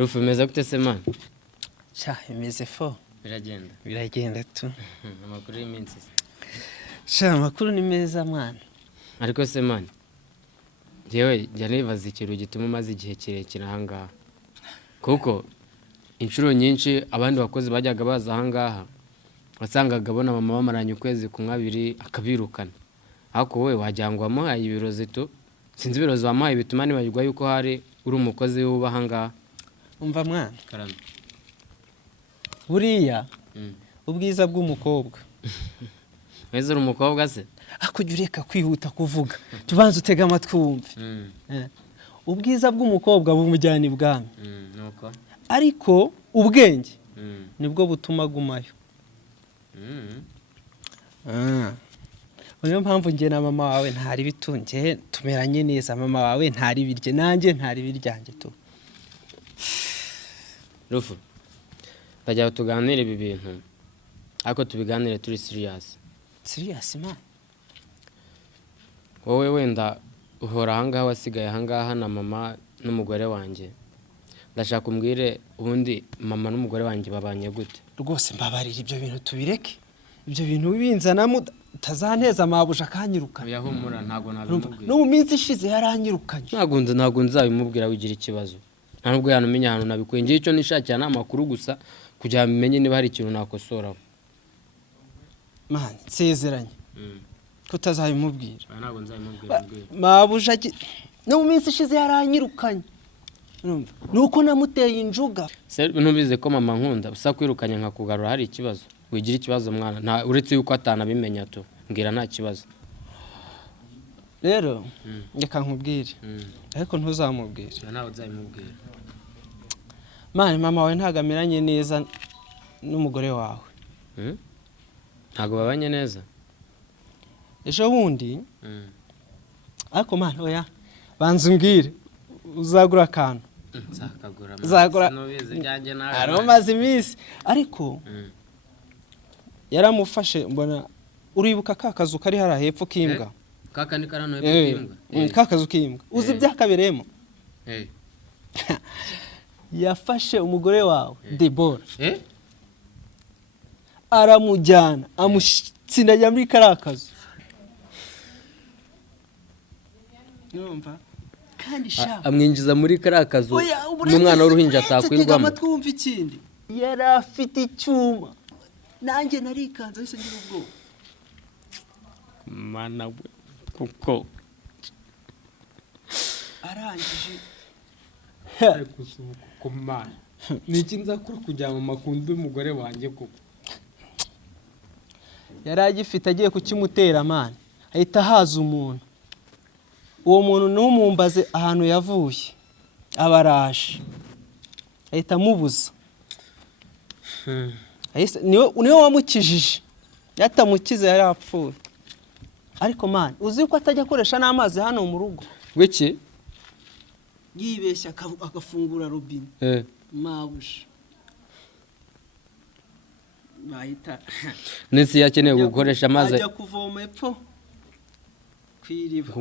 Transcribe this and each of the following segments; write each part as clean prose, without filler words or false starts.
Rufu meza gute se man? Cha imeze fo. Biragenda tu. Amakuru y'iminsi. Cha amakuru ni meza mwana. Ariko se man. Jewe jya nibaza ikintu gituma maze igihe kirekire ahangaha. Kuko inshuro nyinshi abandi bakozi bajyaga baza ahangaha. Wasangaga bona mama bamaranye ukwezi kumwe abiri akabirukana. Ariko wowe wajyangwa amuhaye ibirozi tu. Sinzi ibirozi wamuhaye bituma nibagirwa yuko hari uri umukozi w'ubahangaha. Umva mwana. Karame. Buriya ubwiza bw'umukobwa. Weze uri umukobwa se? Akujya ureka kwihuta kuvuga. Tubanze utega amatwi wumve. Ubwiza bw'umukobwa bumujyana ibwami. Nuko. Ariko ubwenge nibwo butuma gumayo. Niyo mpamvu nge na mama wawe ntari bitunge tumeranye neza, mama wawe ntari birye nanjye ntari biryanjye tu. Rufu. Tajya tuganire ibi bintu. Ariko tubiganire turi serious. Serious man. Wowe wenda uhora ahangaha wasigaye ahangaha na mama n'umugore wanjye. Ndashaka umbwire ubundi mama n'umugore wanjye babanye gute? Rwose mbabarira ibyo bintu tubireke. Ibyo bintu binzanamo tazanteza amabusha kanyiruka. Yahumura ntago nabimubwira. No mu minsi ishize yaranyirukanye. Ntago nzabimubwira wigira ikibazo. Nta nubwo yanumenya hano nabikuye ngiye icyo nishakira n'amakuru gusa kugira amenye niba hari ikintu nakosoraho. Man, sezeranye. Kutazabimubwira. Ntago nzabimubwira. Mabusha no mu minsi ishize yaranyirukanye. Nuko namuteye injuga. Se ntubize ko mama nkunda usa kwirukanya nkakugarura hari ikibazo. Wigira ikibazo mwana nta uretse yuko atanabimenya to mbwira nta kibazo. Rero reka nkubwire. Ariko ntuzamubwire. Ntawe uzabimubwira. Mani mama wawe ntagamiranye neza n'umugore wawe. Ntago babanye neza. Ejo bundi ariko mani oya banza umbwire uzagura akantu. Uzagura nubizi byanjye nawe. Aromaze iminsi ariko yaramufashe mbona uribuka kakazu kari hara hepfo kimbwa. Kaka ni karano hepfo kimbwa. Kakazu kimbwa. Uzi byakaberemo. Yafashe umugore wawe Debora. Aramujyana amutsindajya muri karakazu. Numva kandi sha amwinjiza muri karakazu n'umwana w'uruhinja atakwirwamo. Twumva ikindi yari afite icyuma nanjye narikanze wese ngira ubwo mana we kuko arangije ku mana niki nzakora kugira mu makundu y'umugore wanjye kuko yari agifite agiye kukimutera amana ahita haza umuntu. Uwo muntu numumbaze ahantu yavuye abaraje ahita mubuza. Niwe wamukijije yatamukize yari apfuye. Ariko man uzi ko atajya akoresha n'amazi hano mu rugo. Gwiki yibeshya agafungura robine. Mabusha bahita nese yakeneye gukoresha amazi ajya kuvoma epfo kwiriba.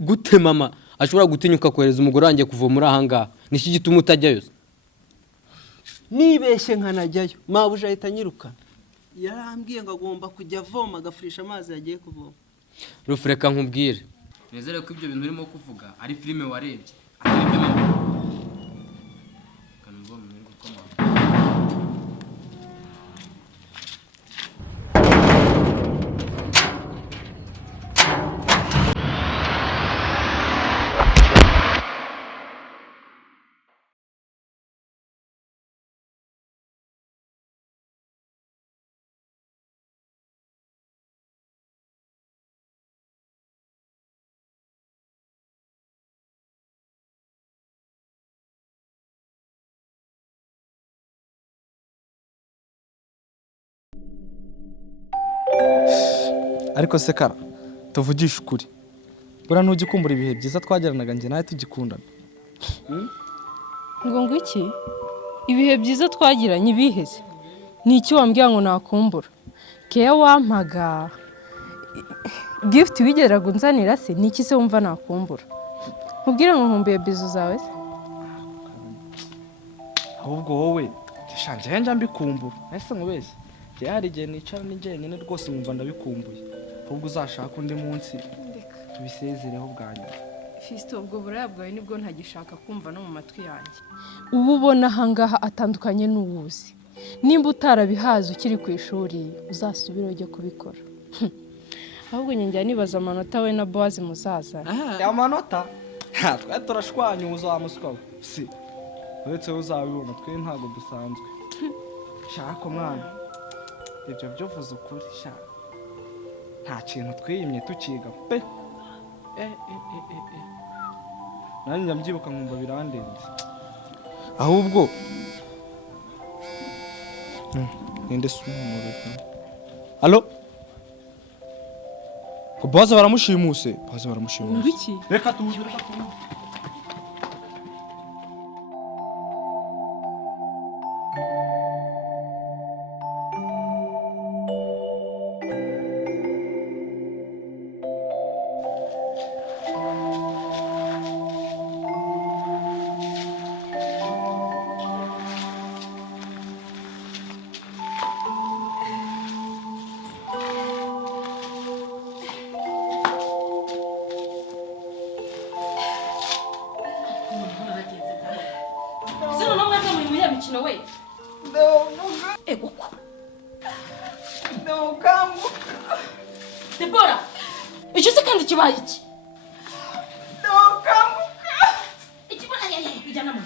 Gute mama ashobora gutinyuka kohereza umugore wanjye kuvoma muri ahangaha? Niki gituma utajyayo? Nibeshye nkanajyayo mabusha ahita anyirukana. Yarambwiye ngo agomba kujya avoma agafurisha amazi yagiye kuvoma. Rufureka nkubwire nezere ko ibyo bintu urimo kuvuga ari filime warebye. Ariko se kara tuvugisha ukuri bura ntugikumbura ibihe byiza twageranaga nge nawe tugikundana. Ngo iki ibihe byiza twagiranye ibiheze ni iki wambwira ngo nakumbura? Keya wampaga gift wigeraga unzanira se ni iki se wumva nakumbura? Nkubwire ngo nkumbuye bizu zawe se? ahubwo wowe njye njya mbikumbura ese nkubeshye njye hari igihe nicara ni njyenyine rwose nkumva ndabikumbuye ahubwo uzashaka undi munsi tubisezereho bwa nyuma. Fisto, ubwo buraya bwawe nibwo ntagishaka kumva no mu matwi yanjye. Uba ubona ahangaha atandukanye n'uwuzi. Nimba utarabihaza ukiri ku ishuri uzasubire ujye kubikora. Ahubwo njya nibaza amanota we na Boaz muzazana. Amanota twari turashwanyuza wa muswa si uretse uzabibona twe ntago dusanzwe. Shaka mwana ibyo byuvuze ukuri shaka nta kintu twiyimye tukiga pe. Nanjye ndabyibuka nkumva birandenze. Ahubwo ninde sumureka. Allo? Boaz baramushimuse. Boaz baramushimuse. Ngwiki? Reka tuze. Debora, icyo se kandi kibaye iki? Kanguka. Ikibona bijyana mu.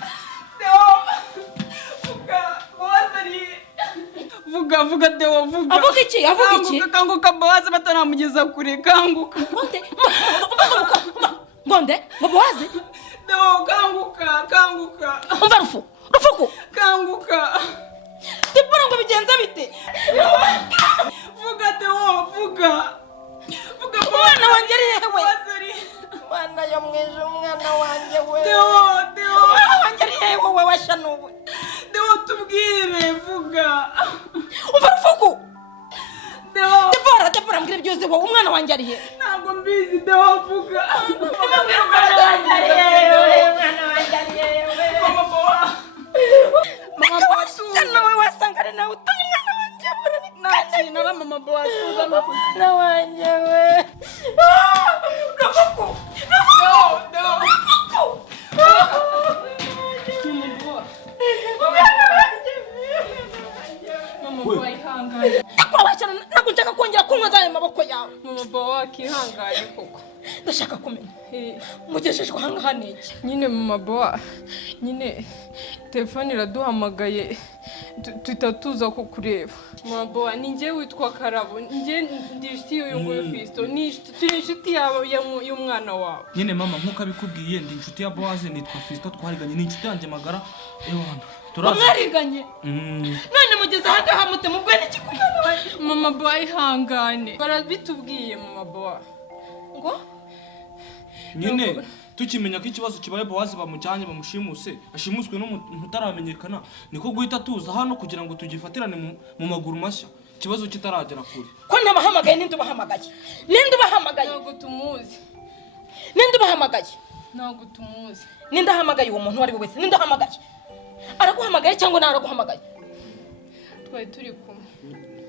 Vuga Deo vuga. Avuga iki? Kanguka Boaz bataramugeza kure kanguka. Ngonde? Boaz? Deo kanguka. Umva rufuku. Kanguka. Debora ngo bigenza bite? Vuga Deo vuga. Mwana wanjye ari hewe. Mwana yo mweje umwana wanjye we. Deo. Mwana wanjye ari hewe wowe washanuwe. Deo tubwire vuga. Umva rufuku. Deo. Debora mbwira byose wowe umwana wanjye ari hewe. Ntabwo mbizi Deo vuga. Mwana wanjye ari hewe. Mama Boaz. Mama Boaz nawe wasanga ari nawe utanye mwana wanjye Nasi na Mama Boaz uzama mwana wanjye we. Rufuku. Deo. Mama Boaz ihangane. Akwabashana ntabwo nshaka kongera kunywa zayo maboko yawe. Mama Boaz ihangane koko. Ndashaka kumenya. Mugejejwe ahangaha niki? Nyine Mama Boaz, nyine telefone iraduhamagaye tuhita tuza ko kureba. Mama Boaz, ni njye witwa Karabo, njye ndi inshuti y'uyu nguyu Fisto, turi inshuti y'umwana wawe. Nyine mama nkuko abikubwiye ndi inshuti ya Boaz nitwa Fisto twariganye ni inshuti yanjye magara ewana turaza. Mwariganye? None mugeze ahangaha mute mubwe n'iki ku mwana wanjye? Mama Boaz ihangane. Barabitubwiye Mama Boaz. Ngo Nyine tukimenya ko ikibazo kibaye Boaz bamujyanye bamushimuse ashimuswe n'umuntu utaramenyekana niko guhita tuza hano kugira ngo tugifatirane mu maguru mashya ikibazo kitaragera kure. Ko nabahamagaye ninde ubahamagaye? Ntabwo tumuzi. Ninde ubahamagaye? Ntabwo tumuzi. Ninde ahamagaye uwo muntu wari we wese? Ninde ahamagaye? Araguhamagaye cyangwa naraguhamagaye? Twari turi kumwe.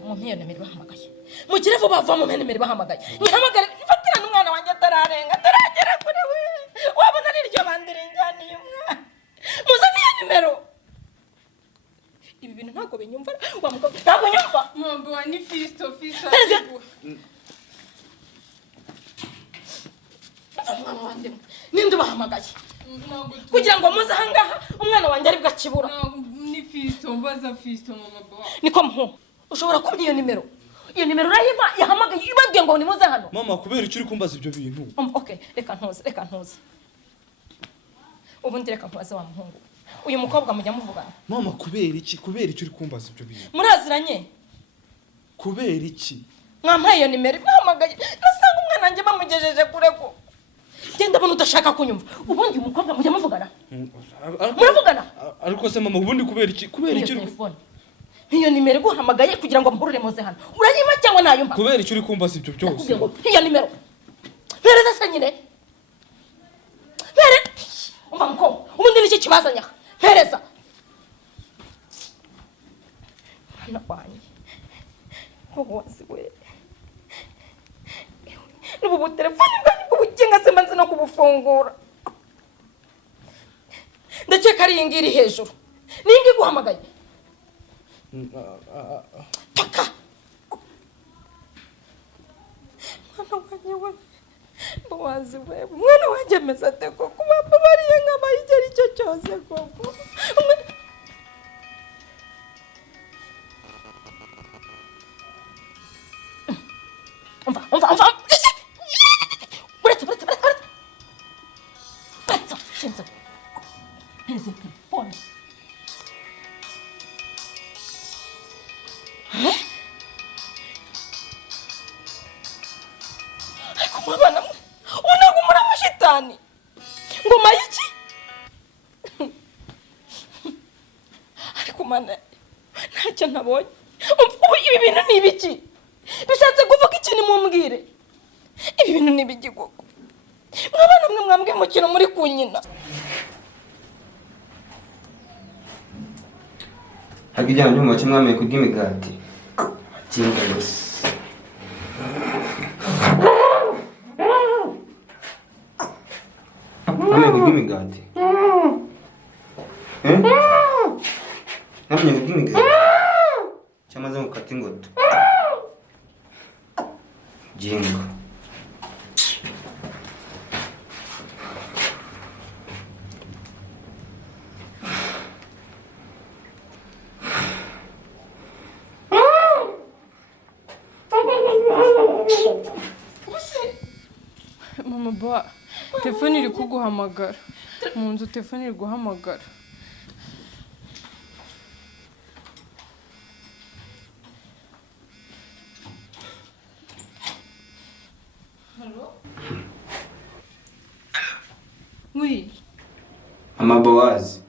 Umuntu iyo nemera bahamagaye. Mugire vuba vuba mu nemera bahamagaye. Nyihamagare mfatirana umwana wanjye ataragera kure we. Wabona ari ryo bandire njyaniye umwana. Muzaniye nimero. Ibi bintu ntabwo binyumva. Wa mugabo ntabwo nyumva. Mama Boaz ni Fisto. Ninde ubahamagaye? Kugira ngo muze ahangaha umwana wanjye ari bwakibura. Ni Fisto, mbaza Fisto Mama Boaz. Niko mpu. Ushobora kumpa iyo nimero? Iyo nimero urayima yahamagaye ibabwiye ngo nimuze hano. Mama kubera icyo uri kumbaza ibyo bintu. Okay, reka ntuze. Ubundi reka nkubaze wa muhungu. Uyu mukobwa mujya muvugana? Mama kubera icyo uri kumbaza ibyo bintu? Muraziranye? Kubera iki? Mwampaye iyo nimero bahamagaye. Nasanga umwana wanjye bamugejeje kure ko. Genda bona udashaka kunyumva. Ubundi uyu mukobwa mujya muvugana? Muravugana? Ariko se mama ubundi kubera iki? Iyo nimero guhamagaye kugira ngo mpurure muze hano. Urayima cyangwa nayumva? Kubera icyo uri kumbaza ibyo byose? Iyo nimero. Pereza se nyine. Umva mko, ubundi niki kibazanya? Pereza. mwana wanjye bowazi we n'ubu butelefoni bwanyu bw'ubuginga se mbanze no kubufungura ndakeka ari iyi ngiyi iri hejuru ni iyi ngiyi iguhamagaye paka mwana wanjye we bowazi we mwana wanjye ameze ate koko bariye nk'abaye icyo ari cyo cyose koko umva uretse shinze hereze telefone ariko murabana mwe unaga muri amashitani ngoma y'iki ariko mana ntacyo ntabonye ubu ibi bintu ni ibiki bishatse kuvuga iki nimumbwire ibi bintu ni ibiki koko mwabana mwe mwambwiye umukino muri kunyina hakijyana byuma kimwameye kurya imigati kinga gusa mwameye kurya imigati mwameye kurya imigati cyamaze gukata ingoto jingo mama ba telefone iri kuguhamagara mu nzu telefone iri guhamagara Oui. Amabowazi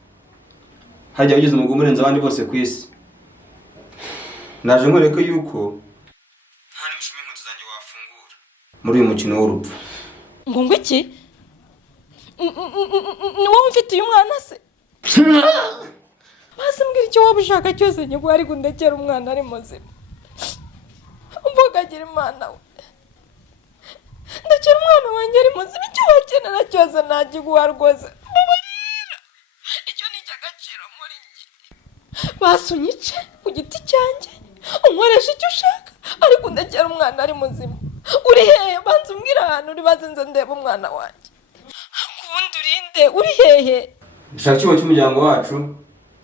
hajya ugeze umugabo umurenze abandi bose ku isi naje nkwereka yuko nta n'imishumi inkweto zanjye wafungura muri uyu mukino w'urupfu ngo iki ni wowe mfitiye umwana se basi mbwira icyo waba ushaka cyose nyego ariko ndekera umwana ari muzima mvugagira imana we ndakira umwana wanjye ari muzima icyo wakenera cyose nagiguha rwose mubarira icyo ni icy'agaciro muri njye basunyice ku giti cyanjye unkoresha icyo ushaka ariko ndakira umwana ari muzima uri hehe banza umbwira ahantu uri baze nze ndeba umwana wanjye ubundi urinde uri hehe dushaka ikigo cy'umuryango wacu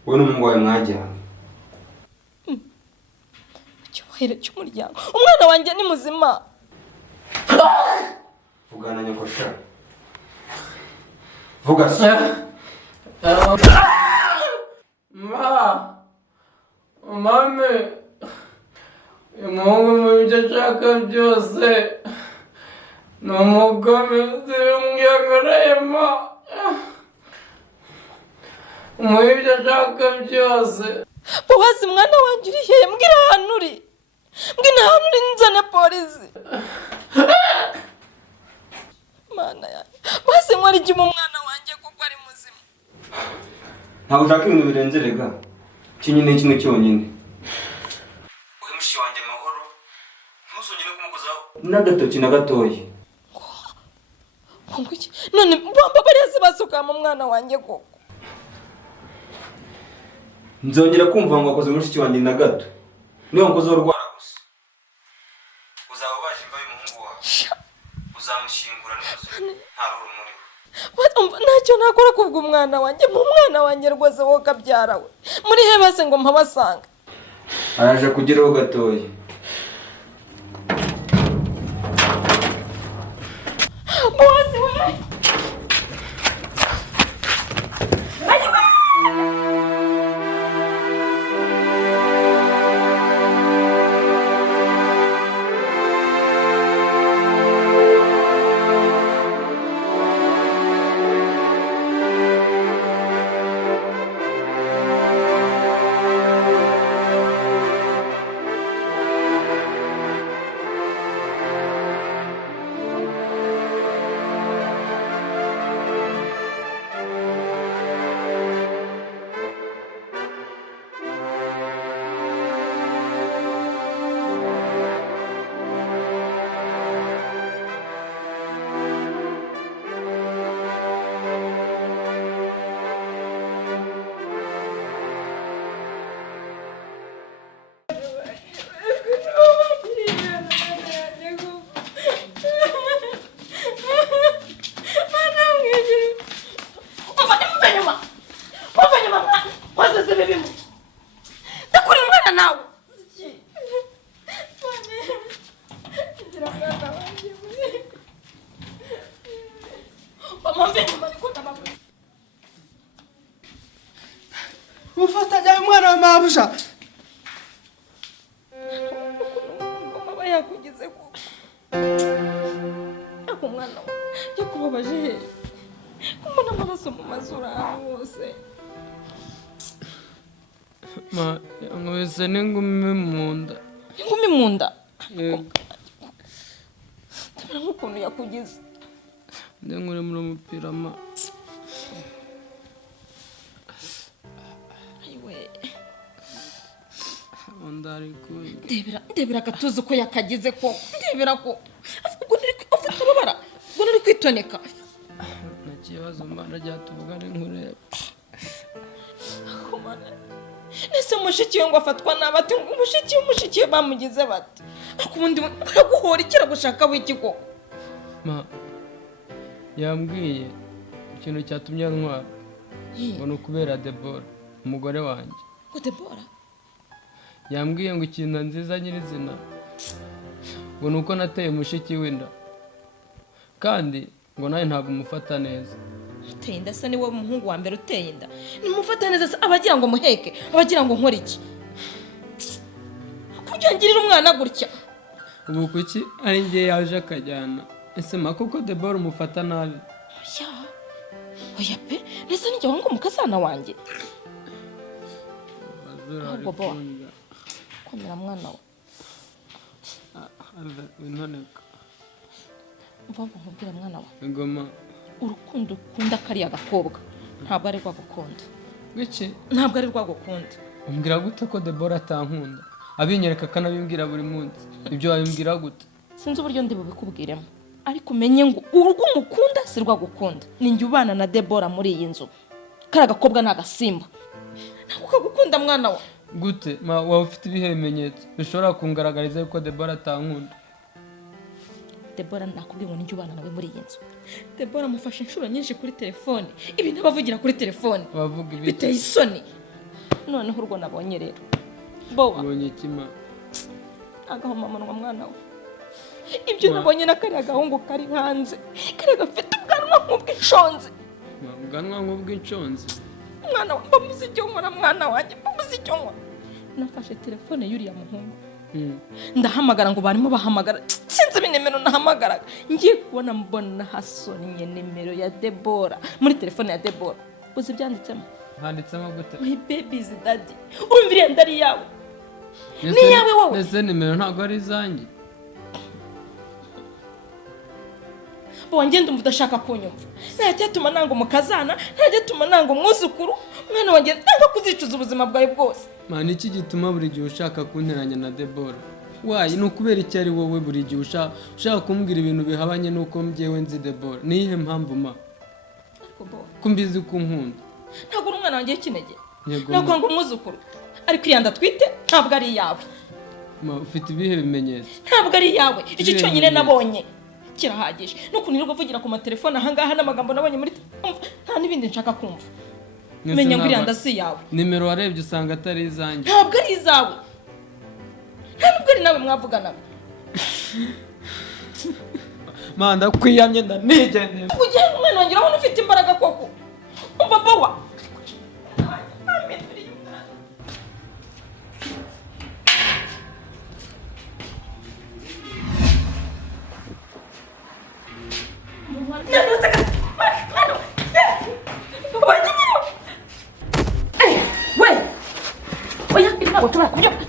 wowe n'umuhungu wawe mwajyana icyubahiro cy'umuryango umwana wanjye ni muzima vugana nyoko sha vuga se mame umuhungu mu byo ashaka byose ni umugome zirumwiyagoreyemo mu byo ashaka byose bowazi mwana wanjye uri hehe mbwira ahantu uri mbwira ahantu uri nzane polisi mana yanjye bose nkora iki mu mwana wanjye kuko ari muzima ntabwo ushaka ibintu birenze rega kinyine ni kimwe cyonyine uhe mushiki wanjye amahoro ntuzongere kumukozaho n'agatoki na gatoya none bambabariye se basuka mu mwana wanjye koko nzongera kumva ngo wakoze mushiki wanjye na gato niyo wakoze urwara gusa uzaba ubaje imva y'umuhungu wawe uzamushyingura neza nta ruhu muri we ntacyo nakora kubwo umwana wanjye mu mwana wanjye rwose wowe kabyara we muri he base ngo mpabasanga araje kugeraho gatoya bowazi we bimwe ndakura umwana nawe ngira mwana wanjye bamumve nyuma niko ndababwira ufatanya umwana wa mabuja mama yakugize ko ako mwana we yakubabaje he kumona amaraso mu mazuru ahantu hose Ma yankubise n'ingumi mu nda. ingumi mu nda Yego. tabara nk'ukuntu yakugize Ndengure muri umupira ma. ayiwe Ondari kuyi. ndebera agatuza uko yakagize ko ndebera ko ubwo ufite ubabara ubwo nari kwitoneka Nta kibazo mbana ryatuvugane nkureba. ese mushiki we ngo afatwa nabi ati ngo umushiki we bamugize bati ariko ubundi baraguhora ikira gushaka w'iki koko Ma yambwiye ikintu cyatumye antwara ngo ni ukubera Debora umugore wanjye. ngo Debora Yambwiye ngo ikintu nziza nyirizina ngo ni uko nateye mushiki w'inda kandi ngo nawe ntabwo umufata neza. uteye inda se ni wowe muhungu wa mbere uteye inda nimufata neza se abagira ngo muheke abagira ngo nkore iki kugira ngirira umwana gutya Ubu kuki ari njye yaje akajyana ese ma koko Debora umufata nabi? oya pe nese nijye wangu mukazana wanjye ahubwo bowa komera mwana we Winoneka. mva nkubwira mwana we Ingoma. urukundo ukunda kariya gakobwa ntabwo ari rwagukunda Biki? ntabwo ari rwagukunda Umbwira gute ko Debora atankunda? Abinyereka kanabimbwira buri munsi. Ibyo wabimbwira gute? sinzi uburyo ndi bubikubwiremo ariko umenye ngo urwo umukunda si rwagukunda ni njye ubana na Debora muri iyi nzu kariya gakobwa ni agasimba ntabwo kagukunda mwana we Gute? Ma waba ufite ibihe bimenyetso bishobora kungaragariza yuko Debora atankunda? Debora nakubwiye ngo njye ubana nawe muri iyi nzu Debora mufashe inshuro nyinshi kuri telefone ibintu abavugira kuri telefone Wavuga ibiki? biteye isoni noneho urwo nabonye rero bowa Ubonye ikima? agahomamunwa mwana we ibyo nabonye na kariya gahungu kari hanze kariya gafite ubwanwa nk'ubw'inshonzi Ubwanwa nk'ubw'inshonzi? mwana we mbamuzi icyo nkora mwana wanjye mbamuzi icyo nkora nafashe telefone y'uriya muhungu ndahamagara ngo barimo bahamagara sinzi nimero nahamagaraga ngiye kubona mbona hasonnye nimero ya Debora muri telefone ya Debora uzi byanditsemo Handitsemo gute? my baby's daddy urumva iriya ndari yawe ni yawe wowe ese nimero ntabwo ari izanjye? bonge ndumva udashaka kunyumva ntajya atuma nanga umukazana ntajya atuma nanga umwuzukuru mwana wanjye nanga kuzicuza ubuzima bwawe bwose Mana iki gituma buri gihe ushaka kunteranya na Debora? Wayi ni ukubera iki ari wowe buri gihe ushaka kumbwira ibintu bihabanye n'uko mbyewe nzi Debora? Ni iyihe mpamvu ma? Ko mbizi ko unkunda. ntabwo uri umwana wanjye w'ikinege Yego, ntabwo ngo umwuzukuru ariko iriya nda twite ntabwo ari iyawe Ma ufite ibihe bimenyetso? ntabwo ari iyawe icyo cyonyine nabonye kirahagije n'ukuntu nirirwa uvugira ku matelefone ahangaha n'amagambo nabonye muri nta n'ibindi nshaka kumva menya ngo iriya nda si iyawe nimero warebye usanga atari izanjye? ntabwo ari izawe nta nubwo ari nawe mwavuganaga Ma ndakwiyamye ndanigendera. ugiye umwana wanjye urabona ufite imbaraga koko umva bowa we oya ntabwo nshobora kubyumva